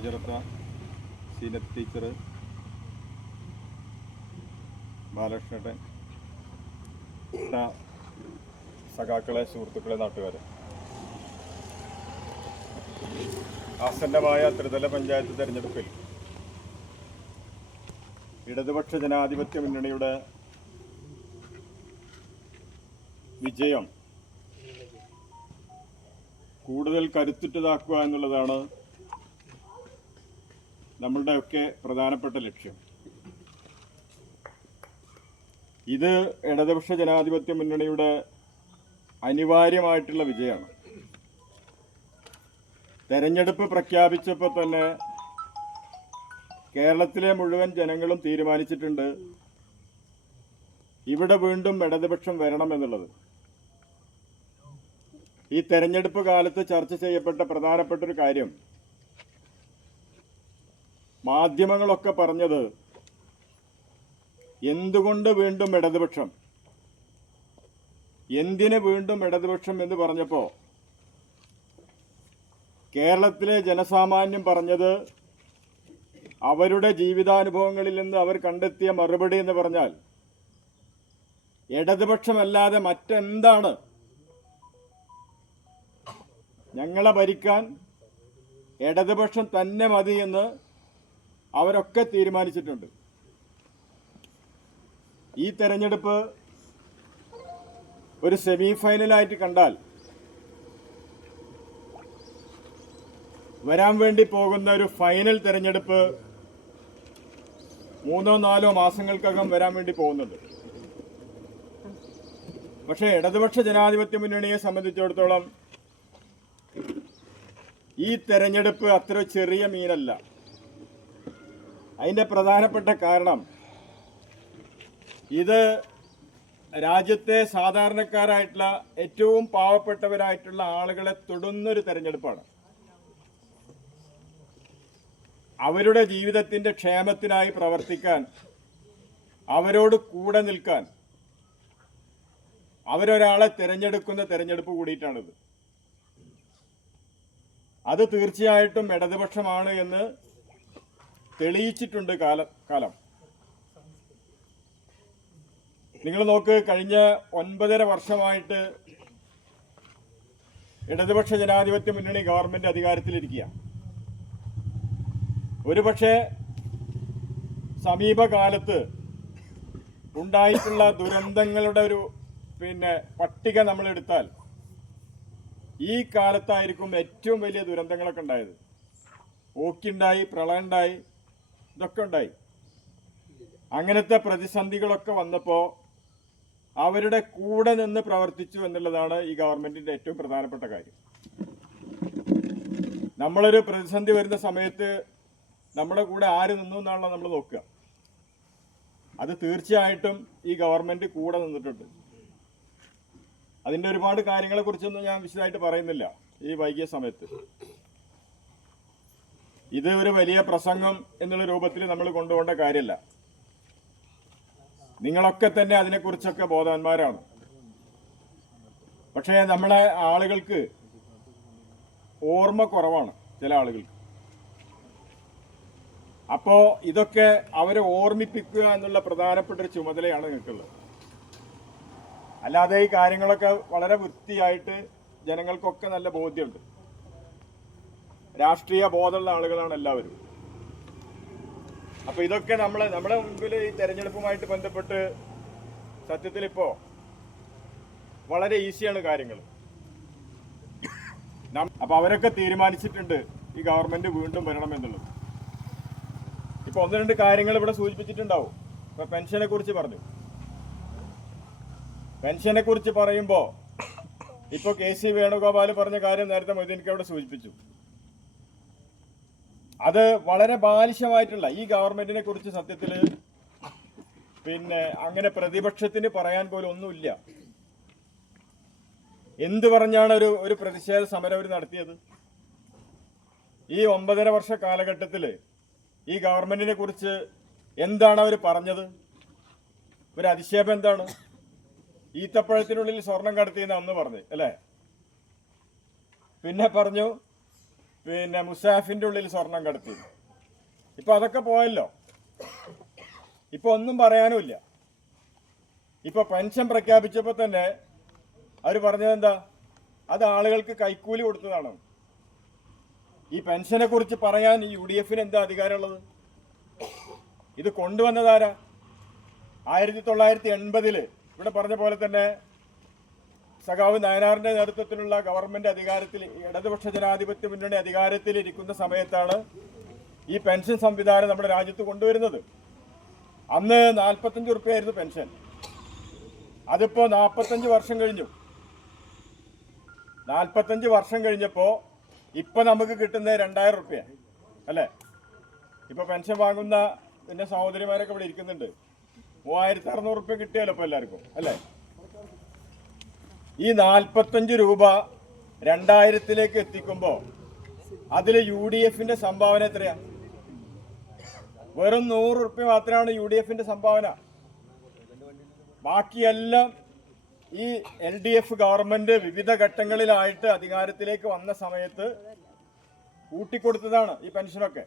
ഹാജറത്ത, Zeenath teacher, ബാലകൃഷ്ണേട്ടൻ, സഖാക്കളെ, സുഹൃത്തുക്കളെ, നാട്ടുകാരെ, ആസന്നമായ ത്രിതല പഞ്ചായത്ത് തെരഞ്ഞെടുപ്പിൽ ഇടതുപക്ഷ ജനാധിപത്യ മുന്നണിയുടെ വിജയം കൂടുതൽ കരുത്തുറ്റതാക്കുക എന്നുള്ളതാണ് നമ്മളുടെയൊക്കെ പ്രധാനപ്പെട്ട ലക്ഷ്യം. ഇത് ഇടതുപക്ഷ ജനാധിപത്യ മുന്നണിയുടെ അനിവാര്യമായിട്ടുള്ള വിജയമാണ്. തെരഞ്ഞെടുപ്പ് പ്രഖ്യാപിച്ചപ്പോൾ തന്നെ കേരളത്തിലെ മുഴുവൻ ജനങ്ങളും തീരുമാനിച്ചിട്ടുണ്ട് ഇവിടെ വീണ്ടും ഇടതുപക്ഷം വരണമെന്നുള്ളത്. ഈ തെരഞ്ഞെടുപ്പ് കാലത്ത് ചർച്ച ചെയ്യപ്പെട്ട പ്രധാനപ്പെട്ടൊരു കാര്യം മാധ്യമങ്ങളൊക്കെ പറഞ്ഞത് എന്തുകൊണ്ട് വീണ്ടും ഇടതുപക്ഷം, എന്തിന് വീണ്ടും ഇടതുപക്ഷം എന്ന് പറഞ്ഞപ്പോൾ കേരളത്തിലെ ജനസാമാന്യം പറഞ്ഞത് അവരുടെ ജീവിതാനുഭവങ്ങളിൽ നിന്ന് അവർ കണ്ടെത്തിയ മറുപടി എന്ന് പറഞ്ഞാൽ ഇടതുപക്ഷമല്ലാതെ മറ്റെന്താണ് ഞങ്ങളെ ഭരിക്കാൻ ഇടതുപക്ഷം തന്നെ മതി എന്ന് അവരൊക്കെ തീരുമാനിച്ചിട്ടുണ്ട്. ഈ തെരഞ്ഞെടുപ്പ് ഒരു സെമി ഫൈനലായിട്ട് കണ്ടാൽ വരാൻ വേണ്ടി പോകുന്ന ഒരു ഫൈനൽ തെരഞ്ഞെടുപ്പ് 3-4 മാസങ്ങൾക്കകം വരാൻ വേണ്ടി പോകുന്നുണ്ട്. പക്ഷേ ഇടതുപക്ഷ ജനാധിപത്യ മുന്നണിയെ സംബന്ധിച്ചിടത്തോളം ഈ തെരഞ്ഞെടുപ്പ് അത്ര ചെറിയ മീനല്ല. അതിൻ്റെ പ്രധാനപ്പെട്ട കാരണം ഇത് രാജ്യത്തെ സാധാരണക്കാരായിട്ടുള്ള ഏറ്റവും പാവപ്പെട്ടവരായിട്ടുള്ള ആളുകളെ തൊടുന്നൊരു തെരഞ്ഞെടുപ്പാണ്. അവരുടെ ജീവിതത്തിൻ്റെ ക്ഷേമത്തിനായി പ്രവർത്തിക്കാൻ, അവരോട് കൂടെ നിൽക്കാൻ അവരൊരാളെ തിരഞ്ഞെടുക്കുന്ന തെരഞ്ഞെടുപ്പ് കൂടിയിട്ടാണിത്. അത് തീർച്ചയായിട്ടും ഇടതുപക്ഷമാണ് എന്ന് തെളിയിച്ചിട്ടുണ്ട് കാലം. നിങ്ങൾ നോക്ക്, കഴിഞ്ഞ 9.5 വർഷമായിട്ട് ഇടതുപക്ഷ ജനാധിപത്യ മുന്നണി ഗവൺമെന്റ് അധികാരത്തിലിരിക്കുക. ഒരുപക്ഷെ സമീപകാലത്ത് ഉണ്ടായിട്ടുള്ള ദുരന്തങ്ങളുടെ ഒരു പട്ടിക നമ്മളെടുത്താൽ ഈ കാലത്തായിരിക്കും ഏറ്റവും വലിയ ദുരന്തങ്ങളൊക്കെ ഉണ്ടായത്. ഓക്കിയുണ്ടായി, പ്രളയം ഉണ്ടായി, ഇതൊക്കെ ഉണ്ടായി. അങ്ങനത്തെ പ്രതിസന്ധികളൊക്കെ വന്നപ്പോൾ അവരുടെ കൂടെ നിന്ന് പ്രവർത്തിച്ചു എന്നുള്ളതാണ് ഈ ഗവൺമെന്റിന്റെ ഏറ്റവും പ്രധാനപ്പെട്ട കാര്യം. നമ്മളൊരു പ്രതിസന്ധി വരുന്ന സമയത്ത് നമ്മുടെ കൂടെ ആര് നിന്നു എന്നാണല്ലോ നമ്മൾ നോക്കുക. അത് തീർച്ചയായിട്ടും ഈ ഗവൺമെന്റ് കൂടെ നിന്നിട്ടുണ്ട്. അതിൻ്റെ ഒരുപാട് കാര്യങ്ങളെ കുറിച്ചൊന്നും ഞാൻ വിശദമായിട്ട് പറയുന്നില്ല ഈ വൈകിയ സമയത്ത്. ഇത് ഒരു വലിയ പ്രസംഗം എന്നുള്ള രൂപത്തിൽ നമ്മൾ കൊണ്ടുപോകേണ്ട കാര്യമല്ല. നിങ്ങളൊക്കെ തന്നെ അതിനെക്കുറിച്ചൊക്കെ ബോധവാന്മാരാണ്. പക്ഷേ നമ്മളെ ആളുകൾക്ക് ഓർമ്മ കുറവാണ്, ചില ആളുകൾക്ക്. അപ്പോൾ ഇതൊക്കെ അവരെ ഓർമ്മിപ്പിക്കുക എന്നുള്ള പ്രധാനപ്പെട്ട ഒരു ചുമതലയാണ് നിങ്ങൾക്കുള്ളത്. അല്ലാതെ ഈ കാര്യങ്ങളൊക്കെ വളരെ വൃത്തിയായിട്ട് ജനങ്ങൾക്കൊക്കെ നല്ല ബോധ്യമുണ്ട്. രാഷ്ട്രീയ ബോധമുള്ള ആളുകളാണ് എല്ലാവരും. അപ്പോൾ ഇതൊക്കെ നമ്മുടെ മുൻപിൽ ഈ തെരഞ്ഞെടുപ്പുമായിട്ട് ബന്ധപ്പെട്ട് സത്യത്തിൽ ഇപ്പോൾ വളരെ ഈസിയാണ് കാര്യങ്ങൾ. അപ്പോൾ അവരൊക്കെ തീരുമാനിച്ചിട്ടുണ്ട് ഈ ഗവൺമെന്റ് വീണ്ടും വരണമെന്നുള്ളത്. ഇപ്പോൾ 1-2 കാര്യങ്ങൾ ഇവിടെ സൂചിപ്പിച്ചിട്ടുണ്ടാവും. ഇപ്പോൾ പെൻഷനെ കുറിച്ച് പറഞ്ഞു. പെൻഷനെ കുറിച്ച് പറയുമ്പോൾ ഇപ്പോൾ KC വേണുഗോപാൽ പറഞ്ഞ കാര്യം നേരത്തെ മൊയ്തീൻക്ക് അവിടെ സൂചിപ്പിച്ചു. അത് വളരെ ബാലിശമായിട്ടുള്ള ഈ ഗവൺമെന്റിനെ കുറിച്ച് സത്യത്തിൽ അങ്ങനെ പ്രതിപക്ഷത്തിന് പറയാൻ പോലും ഒന്നുമില്ല. എന്ത് പറഞ്ഞാണ് ഒരു പ്രതിഷേധ സമരം അവർ നടത്തിയത്? ഈ 9.5 വർഷ കാലഘട്ടത്തിൽ ഈ ഗവൺമെന്റിനെ കുറിച്ച് എന്താണ് അവർ പറഞ്ഞത്? ഒരു അധിക്ഷേപം എന്താണ്? ഈത്തപ്പഴത്തിനുള്ളിൽ സ്വർണം കടത്തിയെന്ന് അന്ന് പറഞ്ഞു അല്ലേ? പിന്നെ പറഞ്ഞു പിന്നെ മുസാഫിന്റെ ഉള്ളിൽ സ്വർണം കടത്തി. ഇപ്പൊ അതൊക്കെ പോയല്ലോ. ഇപ്പൊ ഒന്നും പറയാനുമില്ല. ഇപ്പൊ പെൻഷൻ പ്രഖ്യാപിച്ചപ്പോൾ തന്നെ അവർ പറഞ്ഞത് എന്താ? അത് ആളുകൾക്ക് കൈക്കൂലി കൊടുത്തതാണ്. ഈ പെൻഷനെ കുറിച്ച് പറയാൻ ഈ UDF എന്താ അധികാരമുള്ളത്? ഇത് കൊണ്ടുവന്നതാരാ? 1980 ഇവിടെ പറഞ്ഞ പോലെ തന്നെ സഖാവ് നയനാറിന്റെ നേതൃത്വത്തിലുള്ള ഗവൺമെന്റ് അധികാരത്തിൽ, ഇടതുപക്ഷ ജനാധിപത്യ മുന്നണി അധികാരത്തിൽ ഇരിക്കുന്ന സമയത്താണ് ഈ പെൻഷൻ സംവിധാനം നമ്മുടെ രാജ്യത്ത് കൊണ്ടുവരുന്നത്. അന്ന് 45 ഉറുപ്പ്യായിരുന്നു പെൻഷൻ. അതിപ്പോ 45 വർഷം കഴിഞ്ഞു. 45 വർഷം കഴിഞ്ഞപ്പോ ഇപ്പൊ നമുക്ക് കിട്ടുന്നത് 2000 ഉറുപ്പ്യ അല്ലേ? ഇപ്പൊ പെൻഷൻ വാങ്ങുന്ന പിന്നെ സഹോദരിമാരൊക്കെ ഇവിടെ ഇരിക്കുന്നുണ്ട്. 3600 ഉറുപ്പ്യ കിട്ടിയാലോ ഇപ്പൊ എല്ലാവർക്കും അല്ലേ? ഈ 45 രൂപ 2000-ലേക്ക് എത്തിക്കുമ്പോ അതില് UDFന്റെ സംഭാവന എത്രയാ? വെറും 100 ഉറുപ്പ്യ മാത്രമാണ് UDFന്റെ സംഭാവന. ബാക്കിയെല്ലാം ഈ LDF ഗവൺമെന്റ് വിവിധ ഘട്ടങ്ങളിലായിട്ട് അധികാരത്തിലേക്ക് വന്ന സമയത്ത് കൂട്ടിക്കൊടുത്തതാണ് ഈ പെൻഷനൊക്കെ.